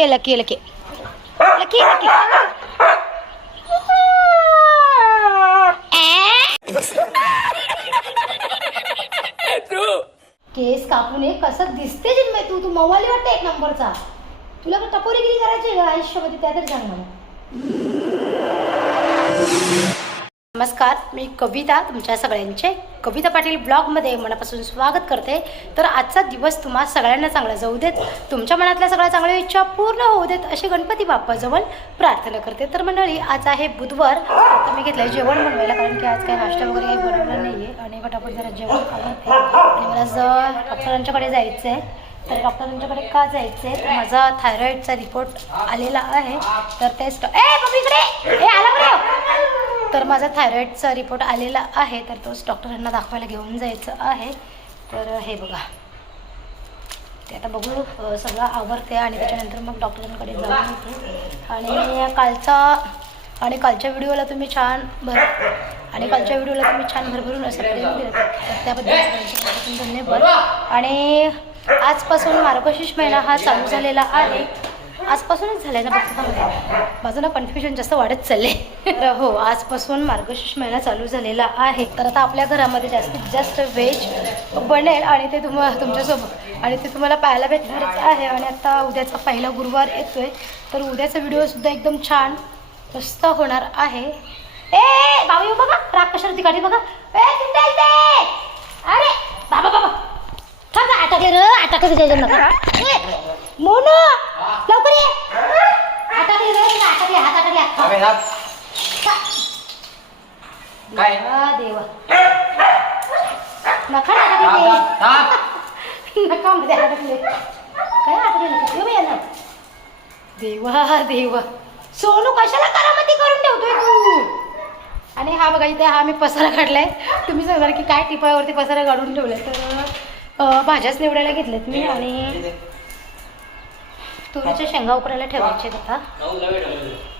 ये lucky lucky lucky lucky केस कापून एक कसं दिसते जिन्मय तू तू मवाली वाटते एक नंबरचा. तुला का टपोरीगिरी करायची का आयुष्यामध्ये त्या तरी सांग मला. नमस्कार, मी कविता तुमच्या सगळ्यांचे कविता पाटील ब्लॉगमध्ये मनापासून स्वागत करते. तर आजचा दिवस तुम्हा सगळ्यांना चांगला जाऊ देत, तुमच्या मनातल्या सगळ्या चांगल्या इच्छा पूर्ण होऊ देत अशी गणपती बाप्पाजवळ प्रार्थना करते. तर मंडळी, आज आहे बुधवार. आता मी घेतलं जेवण बनवायला, कारण की आज काही नाश्ता वगैरे काही बनवलं नाही आहे आणि फटाफट जरा जेवण आवडते. आणि मला आज डॉक्टरांच्याकडे जायचं आहे. तर डॉक्टरांच्याकडे का जायचं आहे, तर माझा थायरॉईडचा रिपोर्ट आलेला आहे. तर तेच तर माझा थायरॉईडचा रिपोर्ट आलेला आहे, तर तोच डॉक्टरांना दाखवायला घेऊन जायचं आहे. तर हे बघा, ते आता बघू सगळं आवरते आणि त्याच्यानंतर मग डॉक्टरांकडे जाऊन येते. आणि कालच्या व्हिडिओला तुम्ही छान भरभरून असं प्रेम दिलं, तर त्याबद्दल धन्यवाद. आणि आजपासून मार्गशीर्ष महिना हा चालू झालेला आहे. आजपासूनच झालं ना, बघा माझं ना कन्फ्युजन जास्त वाढत चालले. तर हो, आजपासून मार्गशीर्ष महिना चालू झालेला आहे. तर आता आपल्या घरामध्ये जास्तीत जास्त व्हेज बनेल आणि ते तुमच्यासोबत आणि ते तुम्हाला पाहायला भेटणारच आहे. आणि आता उद्याचा पहिला गुरुवार येतोय, तर उद्याचा व्हिडिओसुद्धा एकदम छान मस्त होणार आहे. ए बाबा येऊ बघा, राग कशावरती काढी बघा. अरे बाबा बाबा थांब, आटाकले जायचं नका मोनू, लवकर ये. देवा नका नका मध्ये अटकले, काय अटकले ना. देवा देवा, सोनू कशाला करामती करून ठेवतोय तू. आणि हा बघा, इथे हा मी पसारा काढलाय. तुम्ही सांगणार की काय टिपायावरती पसारा काढून ठेवलाय. तर भाज्याच निवडायला घेतल्यात मी. आणि तुरीच्या शेंगा उकरायला ठेवायचे. आता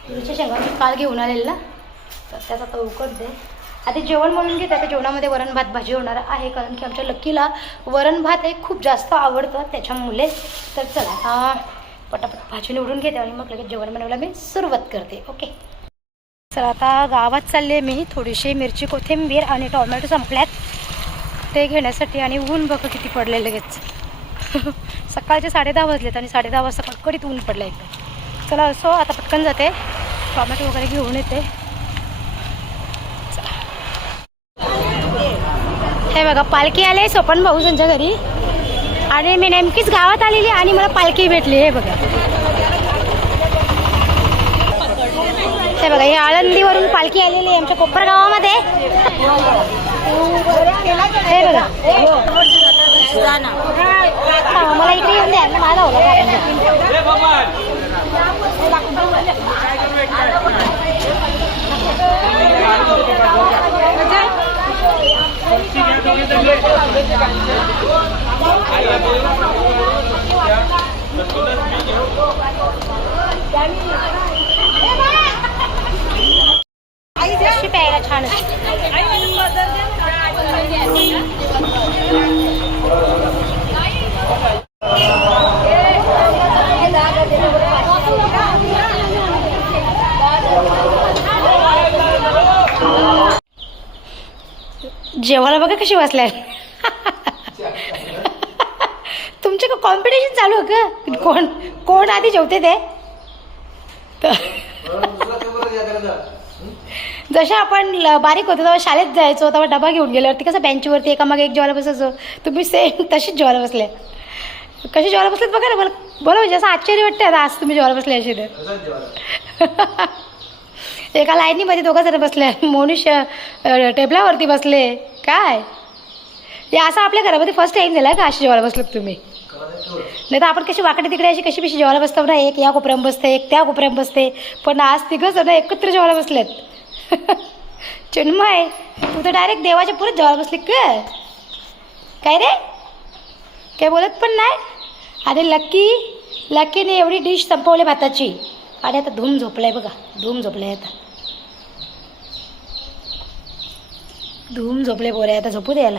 तुरीच्या शेंगा मी काल घेऊन आलेला, तर त्यात आता उकड दे. आता जेवण म्हणून घेते. आता जेवणामध्ये वरण भात भाजी होणार आहे, कारण की आमच्या लक्कीला वरण भात हे खूप जास्त आवडतं त्याच्यामुळे. तर चला आता पटापट भाजी निवडून घेते आणि मग लगेच जेवण बनवायला मी सुरुवात करते. ओके, चला आता गावात चालले मी. थोडीशी मिरची, कोथिंबीर आणि टोमॅटो संपल्यात ते घेण्यासाठी. आणि ऊन बघा किती पडले लगेच. सकाळचे 10:30 वाजलेत आणि 10:30 वाजता कडकडीत ऊन पडलं इथे. चला असो, आता पटकन जाते, टोमॅटो वगैरे घेऊन येते. चला, हे बघा पालखी आले सोपन भाऊ त्यांच्या घरी. आणि मी नेमकीच गावात आलेली आणि मला पालखी भेटली. हे बघा, हे बघा, ही आळंदीवरून पालखी आलेली आहे आमच्या कोपर गावामध्ये. हे बघा, मला इकडे येऊन द्या, माझा होला. अशी प्यायला छान जेवायला बघा कशी वाचल्या. तुमचे का कॉम्पिटिशन चालू आहे का, कोण आधी जेवते ते. जसं आपण बारीक होतो तेव्हा शाळेत जायचो, तेव्हा डबा घेऊन गेल्यावरती कसं बेंचवरती एकामागे एक जेवायला बसायचो. तुम्ही सेम तशीच जेवायला बसले. कशी जेवायला बसलेत बघा ना, मला बोला म्हणजे असं आश्चर्य वाटतं आता आज तुम्ही जेवायला बसले अशी. तर एका लाईनीमध्ये 2 जण बसले, मनुष्य टेबलावरती बसले. काय हे असं आपल्या घरामध्ये फर्स्ट टाईम झाला का अशी जेवायला बसलो तुम्ही. नाही तर आपण कशी वाकडे तिकडे अशी कशी जेवायला बसतो ना, एक या कोपऱ्यात बसते, एक त्या कोपऱ्यात बसते. पण आज 3 जण एकत्र जेवायला बसलेत. चिन्मय, तू तर डायरेक्ट देवाच्या पुढेच जेवायला बसली काय रे, काय बोलत पण नाही. आणि लक्कीने एवढी डिश संपवली भाताची आणि आता धूम झोपलाय बघा. धूम झोपले बोरे, आता झोपू द्यायला.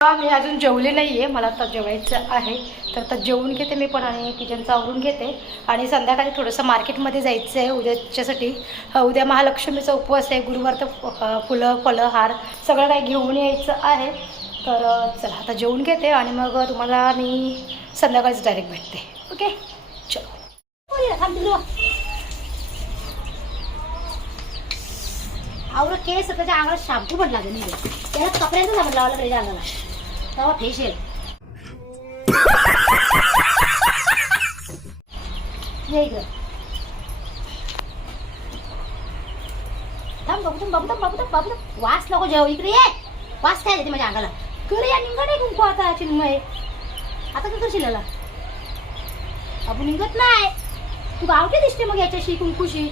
मी अजून जेवले नाही आहे, मला आता जेवायचं आहे. तर आता जेवून घेते मी पण आणि किचनचं आवरून घेते. आणि संध्याकाळी थोडंसं मार्केटमध्ये जायचं आहे उद्याच्यासाठी. उद्या महालक्ष्मीचा उपवास आहे. गुरुवार तर फुलं फळं हार सगळं काही घेऊन यायचं आहे. तर चला आता जेवून घेते आणि मग तुम्हाला मी संध्याकाळीच डायरेक्ट भेटते. ओके चलो. आवडं केस त्याच्या अंगाला शॅम्पू पण लागेल नाही त्याला कपड्यांचा साबण लावायला पाहिजे अंगाला तेव्हा फेशियल. वास नको जेव इकडे ये. वास काय देते माझ्या अंगाला. करे या निघत आहे कुंकू आता चिन्मय. आता काय करशील याला. आपण निघत नाही. तू गावठी दिसते मग याच्याशी कुंकूशी.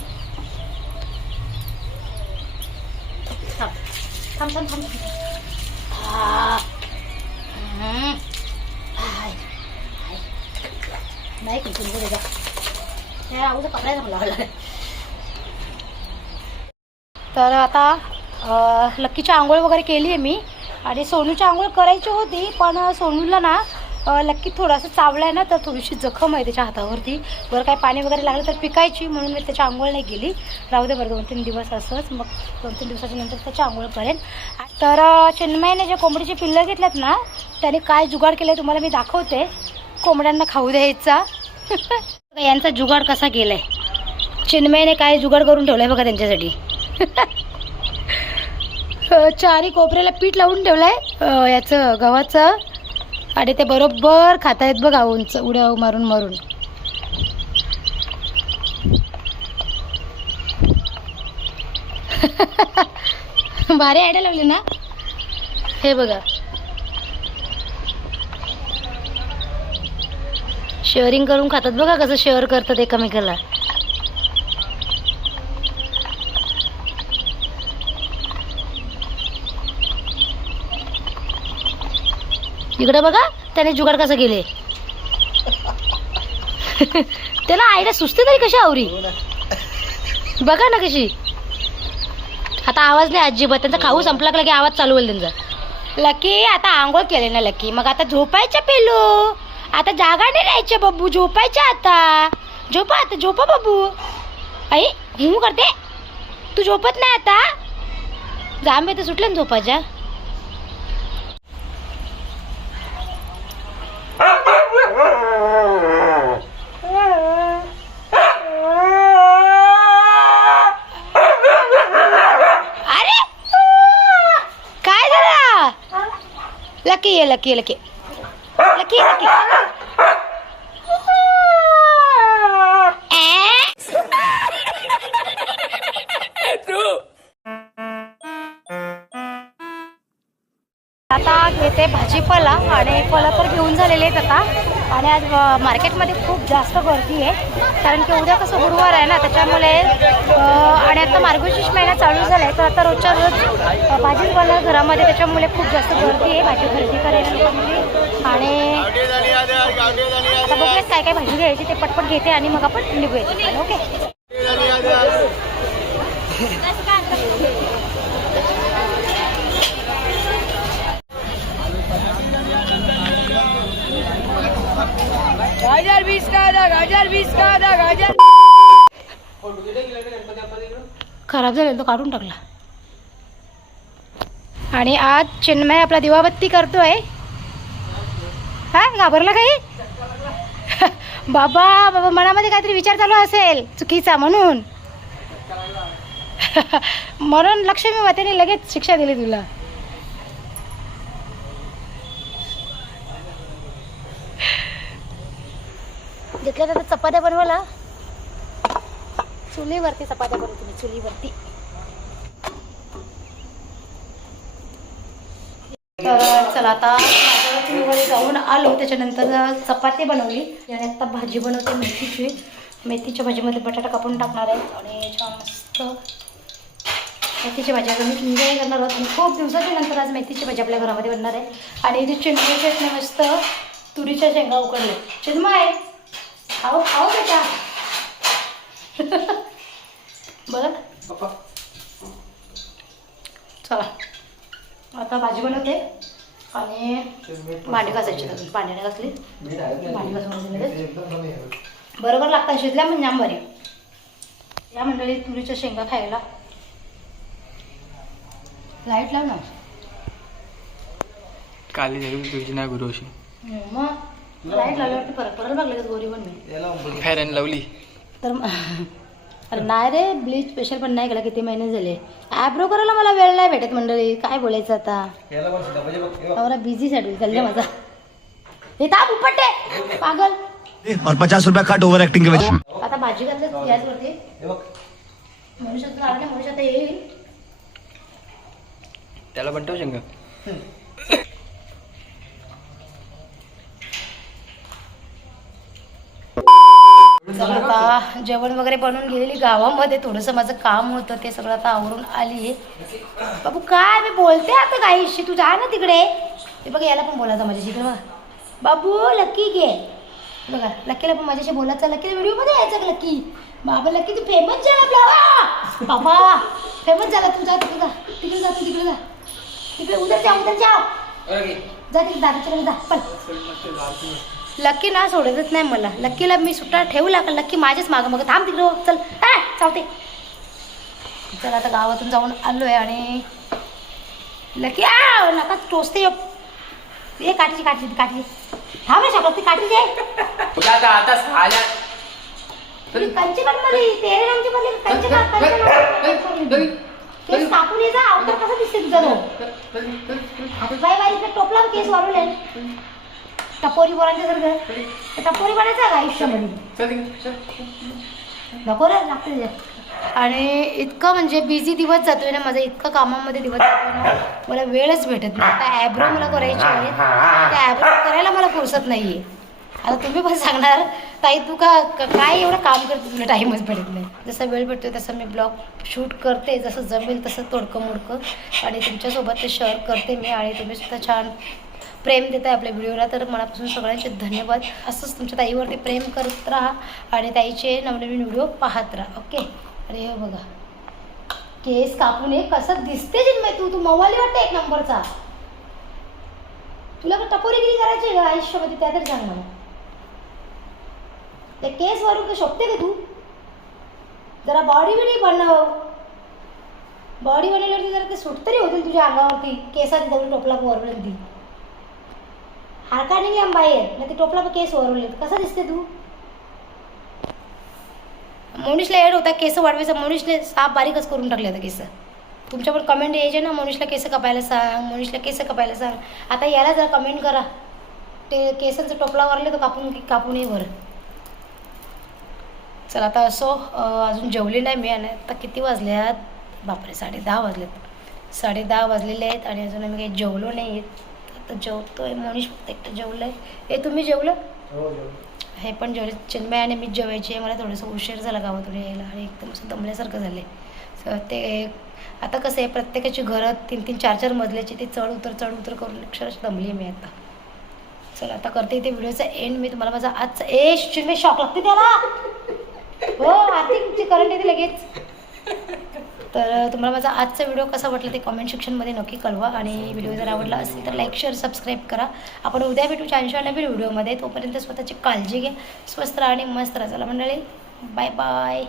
थांब थांब थांब थांब. नाही कुंकू निघत त्या अगोदर कपड्याचा मला लागला. तर आता लक्कीची आंघोळ वगैरे केली आहे मी. आणि सोनूची आंघोळ करायची होती पण सोनूला ना लक्की थोडासा चावला आहे ना तर थोडीशी जखम आहे त्याच्या हातावरती. बरं काय पाणी वगैरे लागलं तर पिकायची म्हणून मी त्याची आंघोळ नाही केली. राहू दे बरं 2-3 दिवस असंच. मग 2-3 दिवसाच्या नंतर त्याची आंघोळ करेन. तर चिन्मयने जे कोंबडीचे पिल्लं घेतल्यात ना त्याने काय जुगाड केलं तुम्हाला मी दाखवते. कोंबड्यांना खाऊ द्यायचा. यांचा जुगाड कसा केला आहे. चिन्मयने काय जुगाड करून ठेवलं आहे बघा त्यांच्यासाठी. चारी कोपऱ्याला पीठ लावून ठेवलं आहे याचं गव्हाचं. आणि ते बरोबर खाता आहेत बघा उंच उड्या मारून मारून. भारी आयडिया लावली ना. हे बघा शेअरिंग करून खातात बघा कसं शेअर करतात एकमेकाला. इकडे बघा त्याने जुगाड कसं केले. त्याला आईला सुचते तरी कशी आवरी बघा ना कशी. आता आवाज नाही अजिबात. त्यांचा खाऊ संपला की आवाज चालू होईल त्यांचा. लकी आता आंघोळ केले ना लकी मग आता झोपायच्या पेलो. आता जागा नाही राहायच्या बाबू झोपायच्या आता. झोपा आता झोपा बाबू. आई हू करते तू झोपत नाही आता. जांबे तर सुटले ना झोपायच्या. अरे काय झालं. लकी ये लकी लकी लकी लकी. आता घेते भाजीपाला आणि फळं तर घेऊन झालेले आहेत आता. आणि आज मार्केटमध्ये खूप जास्त गर्दी आहे कारण की उद्या कसं गुरुवार आहे ना त्याच्यामुळे. आणि आता मार्गशीर्ष महिना चालू झाला आहे तर आता रोजच्या रोज भाजीपाला घरामध्ये त्याच्यामुळे खूप जास्त गर्दी आहे भाजी खरेदी करायची. आणि आता बघूयात काय काय भाजी घ्यायची ते पटपट घेते आणि मग आपण निघूया. ओके गाजर 20 का आधा. गाजर 20 का आधा. गाजर खराब झालेला तो काढून टाकला. आणि आज चिन्मय आपला दिवाबत्ती करतोय. हा घाबरला काही. बाबा बाबा मनामध्ये काहीतरी विचार चालू असेल चुकीचा म्हणून. म्हणून लक्ष्मी मातेने लगेच शिक्षा दिली तुला. घेतल्या तर चपात्या बनवायला चुलीवरती चपात्या बनवतो मी चुलीवरती. तर चला आता चुलीवर जाऊन आलो त्याच्यानंतर चपाती बनवली आणि आता भाजी बनवते मेथीची. मेथीच्या भाजीमध्ये बटाटा कापून टाकणार आहे आणि छान मस्त मेथीची भाजी आता मी एन्जॉय करणार आहोत. आणि खूप दिवसाच्या नंतर आज मेथीची भाजी आपल्या घरामध्ये बनणार आहे. आणि इथे चिंटू चटणी मस्त तुरीच्या शेंगा उकडल्या. चिन्मय आओ आओ बेटा. बघ चला आता भाजी बनवते आणि भांडी घासायची अजून भांडी नाही घासली भांडी घासून बरोबर लागतात शिजल्या म्हणजे जाम बरी या मंडळी तुरीच्या शेंगा खायला लाईट लाव ना काली झाली तुझी नाही गुरु अशी मग लाईट लावल्यावरती फरक पडायला लागले गोरी पण मी फेर आणि लवली तर अरे नाही रे ब्लीच स्पेशल पण नाही केला किती महिने झाले ॲब्रो करायला मला वेळ नाही भेटत मंडळी काय बोलायचं आता मला बिझी शेड्यूल चालले माझा हे ताप उपटते पागल और 50 रुपया कट ओवर एक्टिंग के वजह आता भाजी घातलं गॅसवरती मनुष्यात आला नाही मनुष्यात येईल त्याला बनतो शेंगा चला आता जेवण वगैरे बनवून गेलेली गावामध्ये थोडंसं माझं काम होतं ते सगळं आता आवरून आली बाबू काय मी बोलते आता काहीशी तू जा ना तिकडे ते बघा याला पण बोलायचं माझ्याशी इकडे बघा बाबू लक्की घे बघा लक्कीला पण माझ्याशी बोलायचं लक्कीला व्हिडिओमध्ये यायचं का लक्की बाबा लक्की तू फेमस झाला आपला बाबा फेमस झाला तू जा तिकडे जा तिकडे जा तू तिकडे जा तिकडे उधर जा जा तिकडे दादाच्याकडे जा पण लक्की ना सोडतच नाही मला लक्कीला मी सुट्टा ठेवला का लक्की माझ्याच मागं मग थांब तिकडं चल चालते चल आता गावातून जाऊन आलो आहे आणि लक्की नका टोचते ये काठी थांब रे शकत ती काठी दे आता कंची काढ मला तेरे नामची मला कंची काढ केस कापून ये जा अवतार कसा दिसते तुझा तो बाई इकडे टोपला केस वाढवले टपोरी बोलायचं जर टपोरी बनायचं का आयुष्यामध्ये नको रे लागते आणि इतकं म्हणजे बिझी दिवस जातोय ना माझा इतकं कामामध्ये दिवस जातोय ना मला वेळच भेटत नाही आता ॲब्रो मला करायची आहे त्या ॲब्रो करायला मला फुरसत नाही आहे आता तुम्ही पण सांगणार ताई तू काय एवढं काम करते तुला टाईमच भेटत नाही जसं वेळ भेटतोय तसं मी ब्लॉग शूट करते जसं जमेल तसं तोडकं मोडकं आणि तुमच्यासोबत ते शेअर करते मी आणि तुम्ही सुद्धा छान प्रेम देत आहे आपल्या व्हिडिओला तर मनापासून सगळ्यांचे धन्यवाद असंच तुमच्या ताईवरती प्रेम करत राहा आणि ताईचे नवनवीन व्हिडिओ पाहत राहा ओके अरे हे बघा केस कापून ये कसं दिसते जिन्मय तू मवाली वाटते एक नंबरचा तुला का टपोरीगिरी करायची का आयुष्यामध्ये त्या तरी सांग मला ते केस वरून का शोभते का तू जरा बॉडी बिडी बनव बॉडी बनवल्यावरती जरा ते सूट तरी होतील तुझ्या अंगावरती केसाची जाऊन टोपला वरवली हाडका निघल्या बाहेर नाही ते टोपला केस वरवले कसं दिसते तू मोनिशला एड होता केस वाढवायचा मोनिशने साप बारीकच करून टाकले आता केस तुमच्या पण कमेंट यायचे ना मोनिशला केस कापायला सांग मोनिशला केस कापायला सांग आता याला जरा कमेंट करा ते केसांचा टोपला वरले तर कापून ये वर चला आता असो अजून जेवली नाही मी आणि आता किती वाजल्यात बापरे 10:30 वाजलेत 10:30 वाजलेले आहेत आणि अजून आम्ही काही जेवलो नाही आहेत आता जेवतोय मोनिश फक्त एकटं जेवलं आहे हे तुम्ही जेवलं हे पण जेवले चिन्मय आणि मीच जेवायची आहे मला थोडंसं उशीर झाला गावातून यायला आणि एकदम असं दमल्यासारखं झालं आहे ते आता कसं आहे प्रत्येकाची घरं 3-3, 4-4 मजल्याची ते चढ उतर करून अक्षरशः दमली मी आता चला आता करते इथे व्हिडिओचा एंड मी तुम्हाला माझा आजचा चिन्मय शॉक लागते त्याला हो आर्थिक करंट येते लगेच तर तुम्हाला माझा आजचा व्हिडिओ कसा वाटला ते कमेंट सेक्शनमध्ये नक्की कळवा आणि व्हिडिओ जर आवडला असेल तर लाईक शेअर सबस्क्राईब करा आपण उद्या भेटू छानशा नवीन व्हिडिओमध्ये तोपर्यंत स्वतःची काळजी घ्या स्वस्त राहा आणि मस्त राहा चला मंडळी बाय बाय